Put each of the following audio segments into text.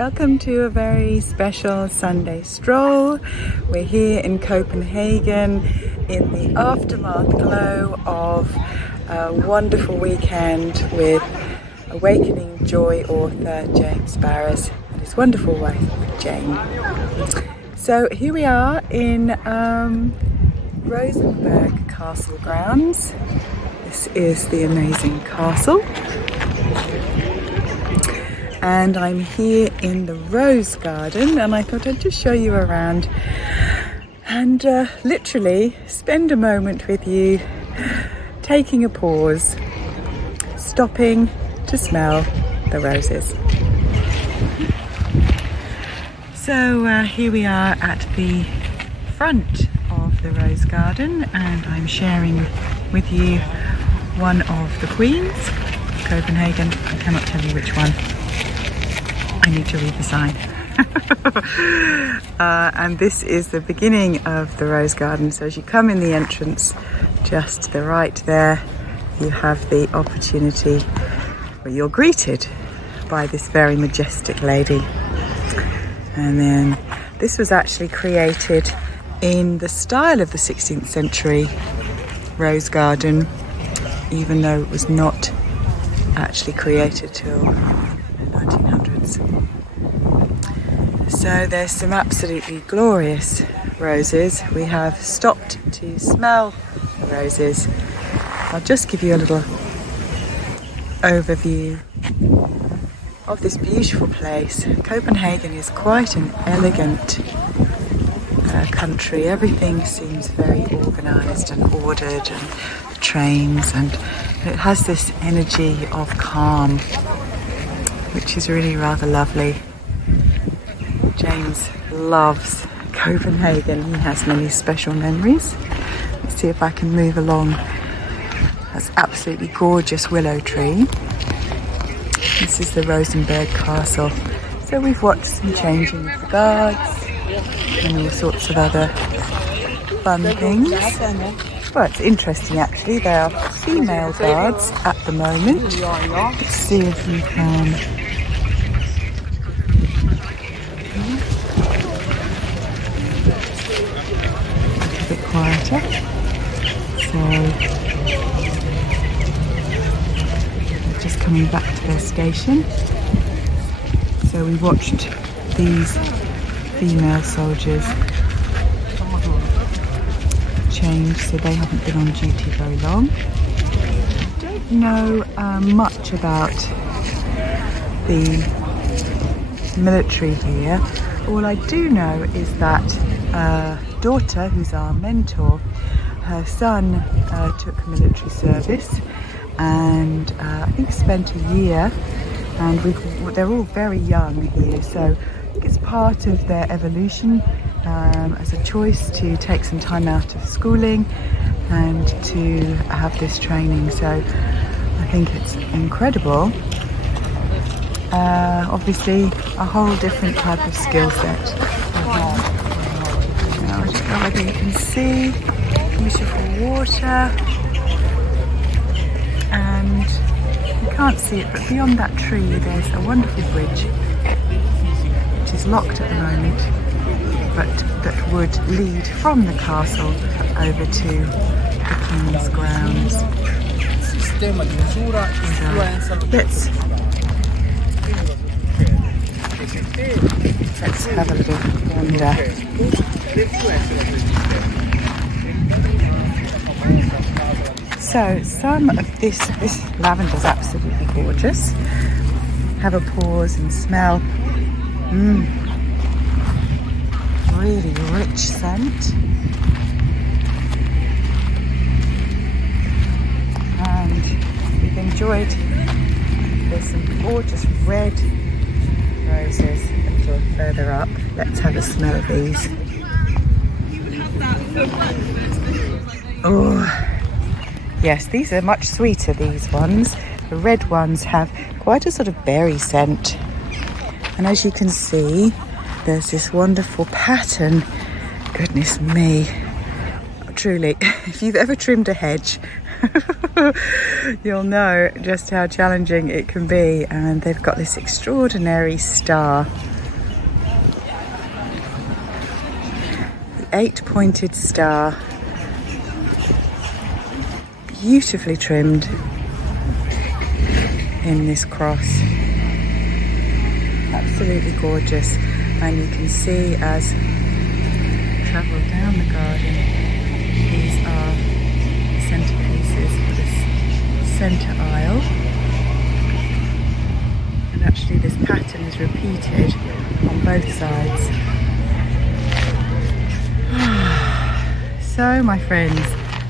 Welcome to a very special Sunday stroll. We're here in Copenhagen in the aftermath glow of a wonderful weekend with Awakening Joy author James Baraz and his wonderful wife Jane. So here we are in Rosenborg Castle grounds. This is the amazing castle. And I'm here in the rose garden, and I thought I'd just show you around and literally spend a moment with you, taking a pause, stopping to smell the roses. So here we are at the front of the rose garden, and I'm sharing with you one of the queens, Copenhagen. I cannot tell you which one. I need to read the sign. And this is the beginning of the rose garden. So as you come in the entrance, just to the right there, you have the opportunity where you're greeted by this very majestic lady. And then this was actually created in the style of the 16th century rose garden, even though it was not actually created till the 1900s. So there's some absolutely glorious roses. We have stopped to smell the roses. I'll just give you a little overview of this beautiful place. Copenhagen is quite an elegant country. Everything seems very organised and ordered, and the trains, and it has this energy of calm, which is really rather lovely. James loves Copenhagen. He has many special memories. Let's see if I can move along. That's absolutely gorgeous willow tree. This is the Rosenborg Castle. So we've watched some changing of the guards and all sorts of other fun things. Well, it's interesting actually. There are female guards at the moment. Let's see if you can. A bit quieter. So they're just coming back to their station. So we watched these female soldiers change, so they haven't been on duty very long. I don't know much about the military here. All I do know is that daughter, who's our mentor, her son took military service and I think spent a year, and they're all very young here, so it's part of their evolution as a choice to take some time out of schooling and to have this training. So I think it's incredible. Obviously a whole different type of skill set. Now I don't know whether you can see beautiful water, and you can't see it, but beyond that tree there's a wonderful bridge which is locked at the moment, but that would lead from the castle over to the King's grounds. So let's have a little wander. So some of this lavender is absolutely gorgeous. Have a pause and smell. Really rich scent. And we've enjoyed, there's some gorgeous red roses a little further up. Let's have a smell of these. Oh, yes, these are much sweeter, these ones. The red ones have quite a sort of berry scent. And as you can see, there's this wonderful pattern. Goodness me. Truly, if you've ever trimmed a hedge you'll know just how challenging it can be. And they've got this extraordinary star. The 8-pointed star. Beautifully trimmed in this cross. Absolutely gorgeous. And you can see as you travel down the garden, these are the centerpieces for this center aisle. And actually this pattern is repeated on both sides. So my friends,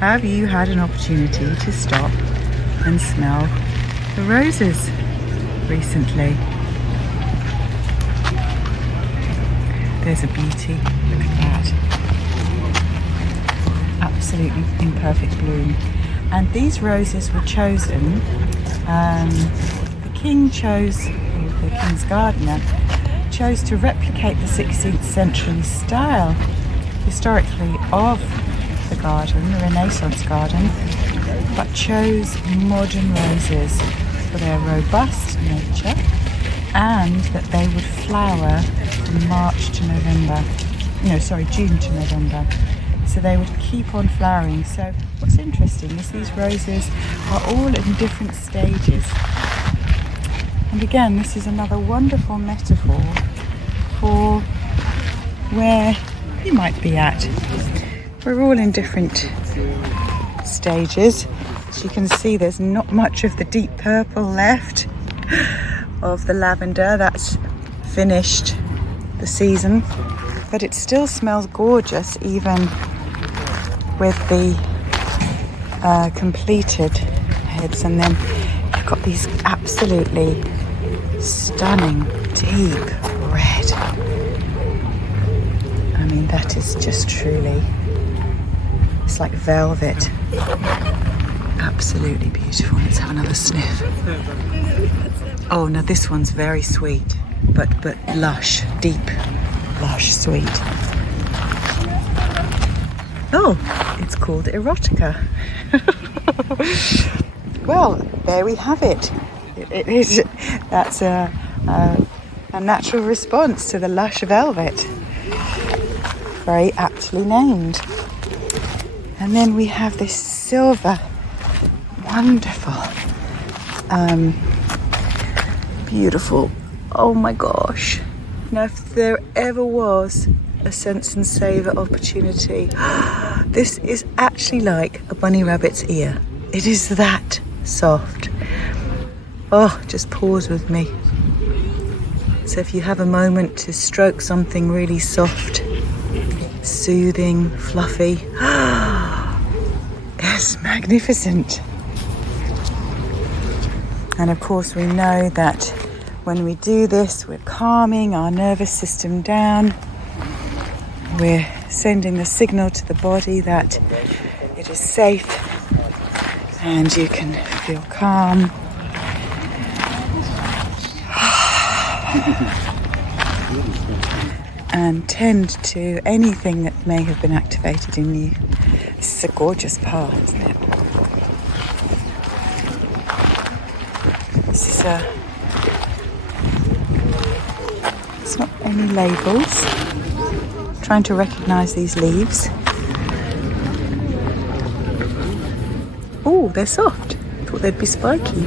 have you had an opportunity to stop and smell the roses recently? There's a beauty, look at that. Absolutely in perfect bloom. And these roses were chosen, the king chose, or the king's gardener, chose to replicate the 16th century style, historically, of the garden, the Renaissance garden, but chose modern roses for their robust nature and that they would flower from March to November. June to November. So they would keep on flowering. So what's interesting is these roses are all in different stages. And again, this is another wonderful metaphor for where you might be at. We're all in different stages. As you can see, there's not much of the deep purple left of the lavender. That's finished the season, but it still smells gorgeous even with the completed heads. And then you've got these absolutely stunning deep red. I mean, that is just truly, it's like velvet. Absolutely beautiful. Let's have another sniff. Oh, now this one's very sweet, but lush, deep, lush, sweet. Oh, it's called erotica. Well, there we have it. It is. That's a natural response to the lush velvet. Very aptly named. And then we have this silver, wonderful, beautiful. Oh my gosh. Now, if there ever was a sense and savour opportunity, this is actually like a bunny rabbit's ear. It is that soft. Oh, just pause with me. So if you have a moment to stroke something really soft, soothing, fluffy, it's magnificent. And of course we know that when we do this, we're calming our nervous system down. We're sending the signal to the body that it is safe and you can feel calm. And tend to anything that may have been activated in you. This is a gorgeous path, isn't it? This is it's not any labels. I'm trying to recognise these leaves. Oh, they're soft. I thought they'd be spiky.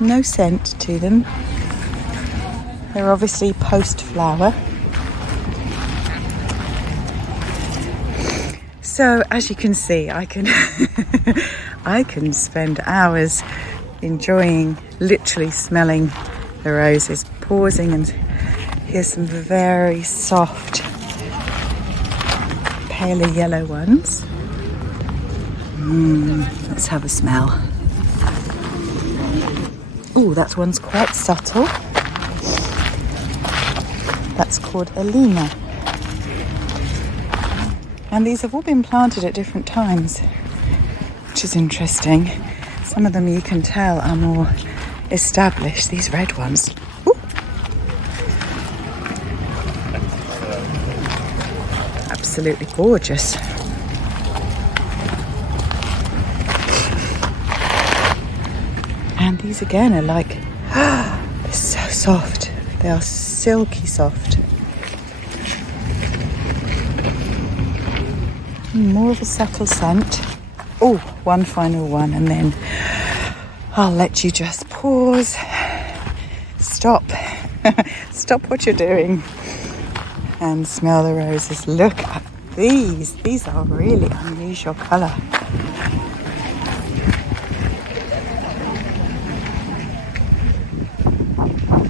No scent to them. They're obviously post-flower. So as you can see, I can I can spend hours enjoying, literally smelling the roses, pausing, and here's some very soft, paler yellow ones. Let's have a smell. Oh, that one's quite subtle. That's called Alina. And these have all been planted at different times, which is interesting. Some of them you can tell are more established, these red ones. Ooh. Absolutely gorgeous. And these again are like, they're so soft. They are silky soft. More of a subtle scent. Oh, one final one, and then I'll let you just pause. Stop. Stop what you're doing. And smell the roses. Look at these. These are really unusual colour.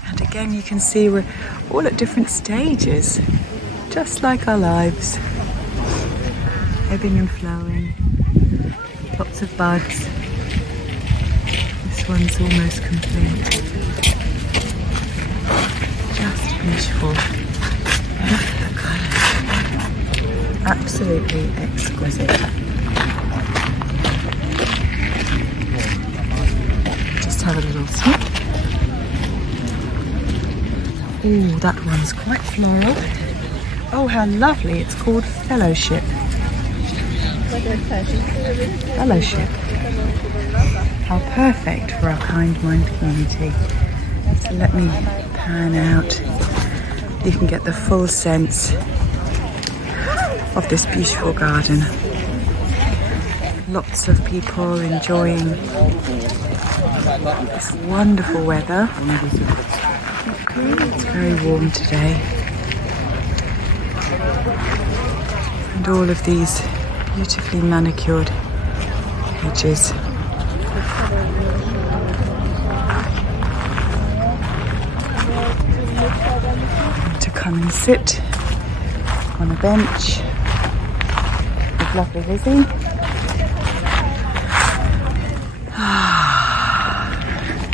And again, you can see we're all at different stages, just like our lives. Ebbing and flowing. Lots of buds. This one's almost complete. Just beautiful. Look at the colours. Absolutely exquisite. Just have a little sniff. Oh, that one's quite floral. Oh, how lovely. It's called Fellowship. Fellowship. How perfect for our kind mind community. So let me pan out. You can get the full sense of this beautiful garden. Lots of people enjoying this wonderful weather. It's very warm today. And all of these beautifully manicured hedges. And to come and sit on a bench with lovely Lizzie.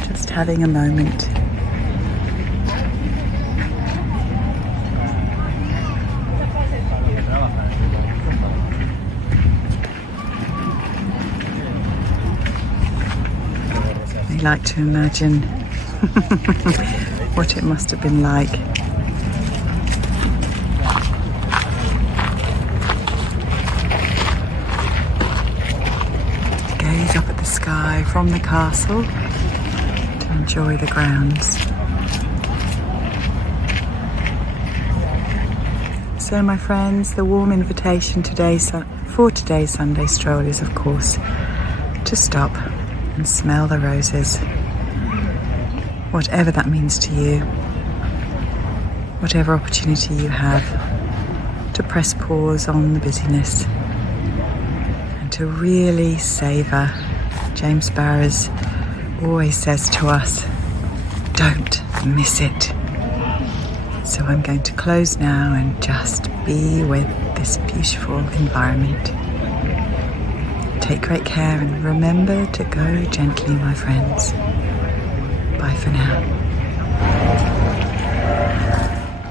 Just having a moment. I like to imagine what it must have been like. To gaze up at the sky from the castle, to enjoy the grounds. So my friends, the warm invitation for today's Sunday stroll is of course to stop and smell the roses, whatever that means to you, whatever opportunity you have to press pause on the busyness and to really savour. James Baraz always says to us, don't miss it. So I'm going to close now and just be with this beautiful environment. Take great care and remember to go gently, my friends. Bye for now.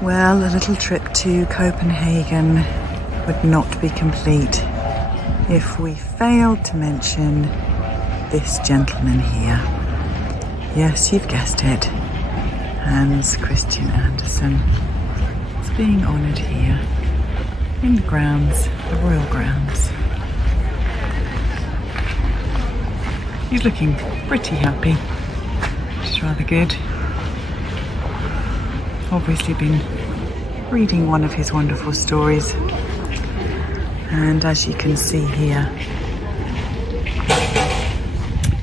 Well, a little trip to Copenhagen would not be complete if we failed to mention this gentleman here. Yes, you've guessed it. Hans Christian Andersen is being honoured here in the grounds, the royal grounds. He's looking pretty happy, which is rather good. Obviously been reading one of his wonderful stories, and as you can see here,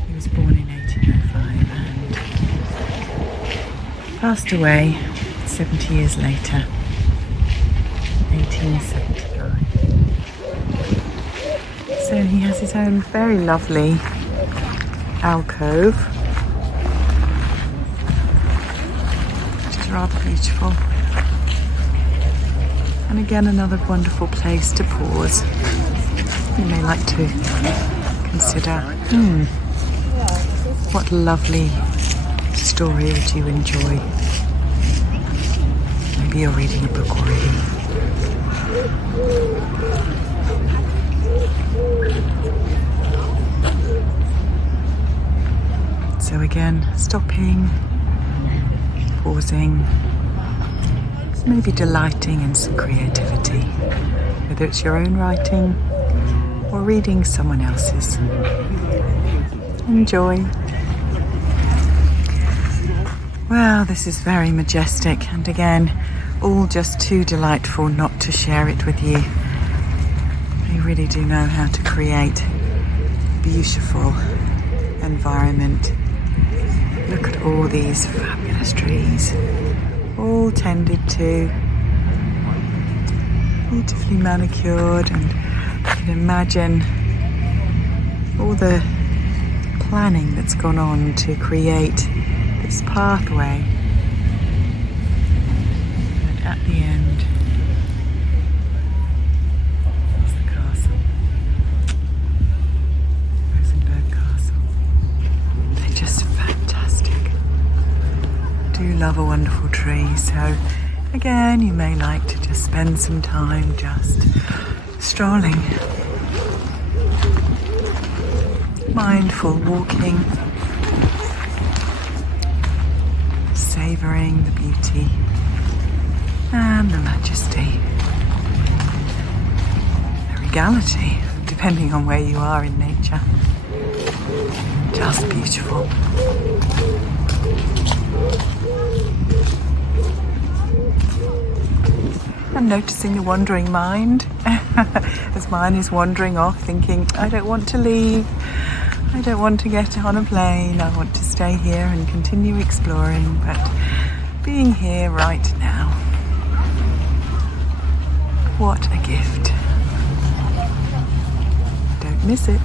he was born in 1805 and passed away 70 years later, 1875. So he has his own very lovely alcove, which is rather beautiful, and again another wonderful place to pause. You may like to consider, what lovely story would you enjoy? Maybe you're reading a book already. So again, stopping, pausing, maybe delighting in some creativity, whether it's your own writing or reading someone else's. Enjoy. Well, this is very majestic, and again, all just too delightful not to share it with you. They really do know how to create a beautiful environment. Look at all these fabulous trees, all tended to, beautifully manicured, and you can imagine all the planning that's gone on to create this pathway. And at the end is the castle, Rosenborg Castle. They're just fantastic. I do love a wonderful tree, so again, you may like to just spend some time just strolling, mindful walking, savouring the beauty and the majesty, the regality, depending on where you are in nature. Just beautiful. I'm noticing the wandering mind as mine is wandering off, thinking, I don't want to leave, I don't want to get on a plane, I want to stay here and continue exploring, but being here right now, what a gift. Don't miss it.